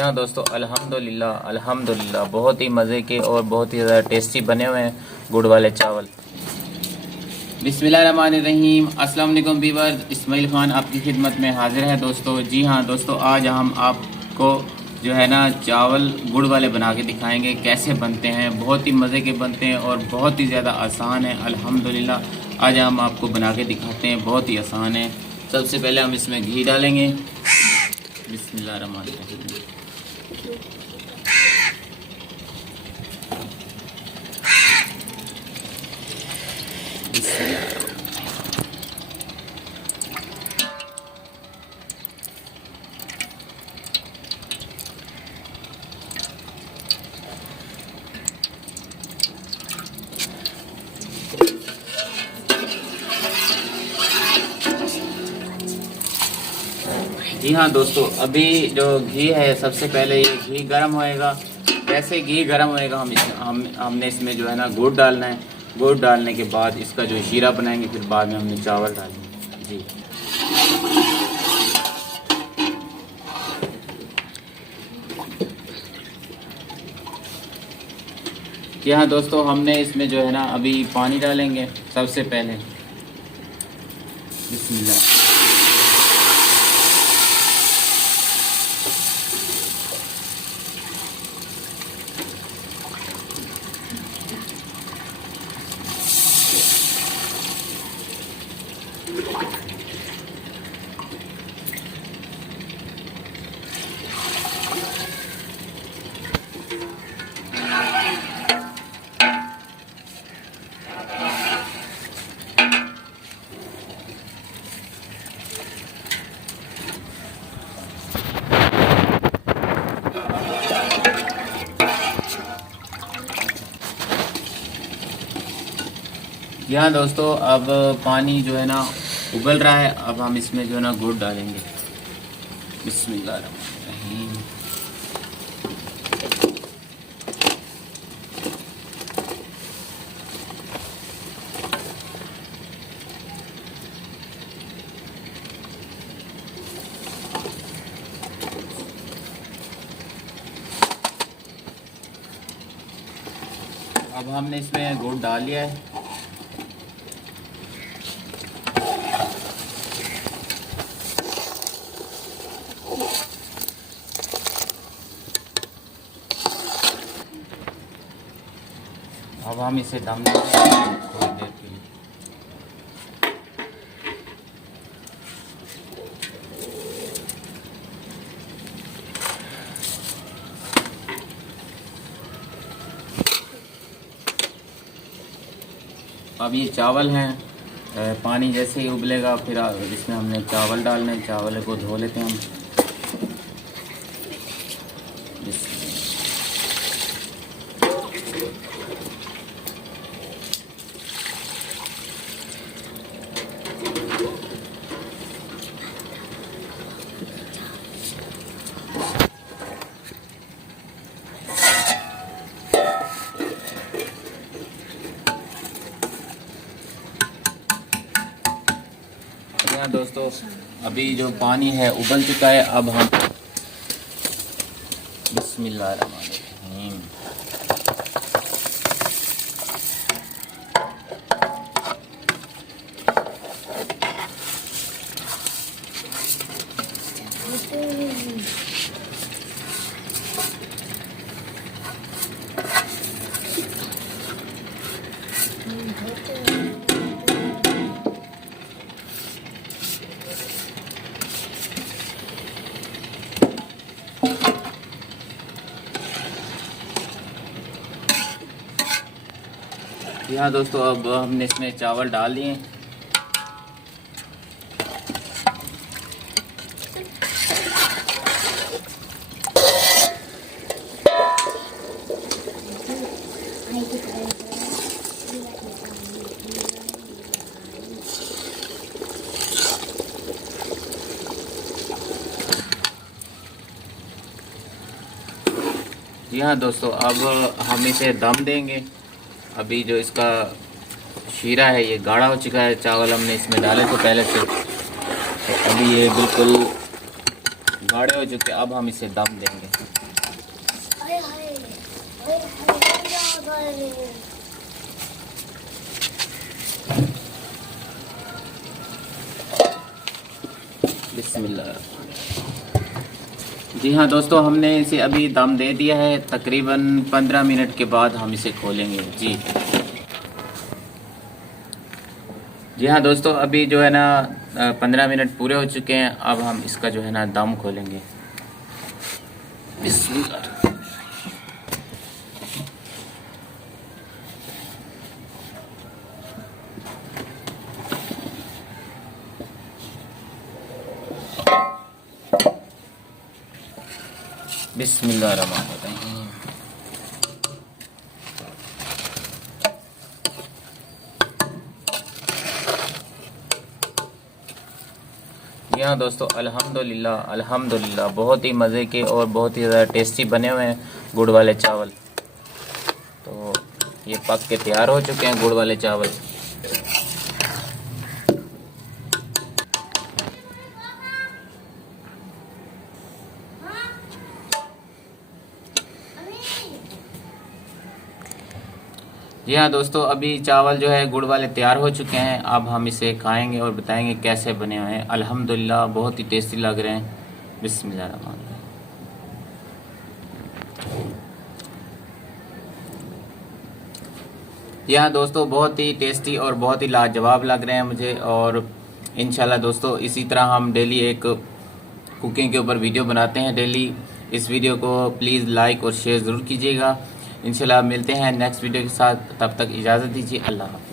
यहाँ दोस्तों अल्हम्दुलिल्लाह अल्हम्दुलिल्लाह बहुत ही मज़े के और बहुत ही ज़्यादा टेस्टी बने हुए हैं गुड़ वाले चावल। बिस्मिल्लाहिर्रहमानिर्रहीम। अस्सलाम वालेकुम व्यूअर्स, इस्माइल खान आपकी खिदमत में हाजिर है दोस्तों। जी हाँ दोस्तों, आज हम आपको जो है ना चावल गुड़ वाले बना के दिखाएंगे कैसे बनते हैं। बहुत ही मज़े के बनते हैं और बहुत ही ज़्यादा आसान है अल्हम्दुलिल्लाह। आज हम आपको बना के दिखाते हैं, बहुत ही आसान है। सबसे पहले हम इसमें घी डालेंगे। बिस्मिल्लाहिर्रहमानिर्रहीम। जी हाँ दोस्तों, अभी जो घी है सबसे पहले ये घी गर्म होएगा। जैसे घी गर्म होएगा हमने इसमें जो है ना गुड़ डालना है। गुड़ डालने के बाद इसका जो शीरा बनाएंगे, फिर बाद में हमने चावल डालेंगे। जी जी हाँ दोस्तों, हमने इसमें जो है ना अभी पानी डालेंगे सबसे पहले। बिस्मिल्लाह। यहाँ दोस्तों, अब पानी जो है ना उबल रहा है। अब हम इसमें जो है ना गुड़ डालेंगे। बिस्मिल्लाहिर्रहमानिर्रहीम। अब हमने इसमें गुड़ डाल लिया है। अब हम इसे दम देंगे थोड़ी देर के लिए। अब ये चावल हैं, पानी जैसे ही उबलेगा फिर इसमें हमने चावल डालने। चावल को धो लेते हैं हम। दोस्तों, अभी जो पानी है उबल चुका है। अब हम बिस्मिल्लाहिर्रहमानिर्रहीम। यहाँ दोस्तों, अब हमने इसमें चावल डाल दिए। जी हाँ दोस्तों, अब हम इसे दम देंगे। अभी जो इसका शीरा है ये गाढ़ा हो चुका है। चावल हमने इसमें डाले थे पहले से, तो अभी ये बिल्कुल गाढ़े हो चुके, अब हम इसे दम देंगे। बिस्मिल्लाह। जी हाँ दोस्तों, हमने इसे अभी दम दे दिया है। तकरीबन 15 मिनट के बाद हम इसे खोलेंगे। जी हाँ दोस्तों, अभी जो है ना 15 मिनट पूरे हो चुके हैं। अब हम इसका जो है ना दम खोलेंगे। बिस्मिल्लाह। बिस्मिल्लाहिर्रहमानिर्रहीम। जी हाँ दोस्तों, अल्हम्दुलिल्लाह अल्हम्दुलिल्लाह, बहुत ही मज़े के और बहुत ही ज़्यादा टेस्टी बने हुए हैं गुड़ वाले चावल। तो ये पक के तैयार हो चुके हैं गुड़ वाले चावल। जी हाँ दोस्तों, अभी चावल जो है गुड़ वाले तैयार हो चुके हैं। अब हम इसे खाएंगे और बताएंगे कैसे बने हुए हैं। अल्हम्दुलिल्लाह बहुत ही टेस्टी लग रहे हैं। बिस्मिल्लाहिर्रहमानिर्रहीम। जी हाँ दोस्तों, बहुत ही टेस्टी और बहुत ही लाजवाब लग रहे हैं मुझे। और इंशाल्लाह दोस्तों, इसी तरह हम डेली एक कुकिंग के ऊपर वीडियो बनाते हैं डेली। इस वीडियो को प्लीज़ लाइक और शेयर ज़रूर कीजिएगा। इंशाल्लाह मिलते हैं नेक्स्ट वीडियो के साथ। तब तक इजाज़त दीजिए। अल्लाह हाफ़िज़।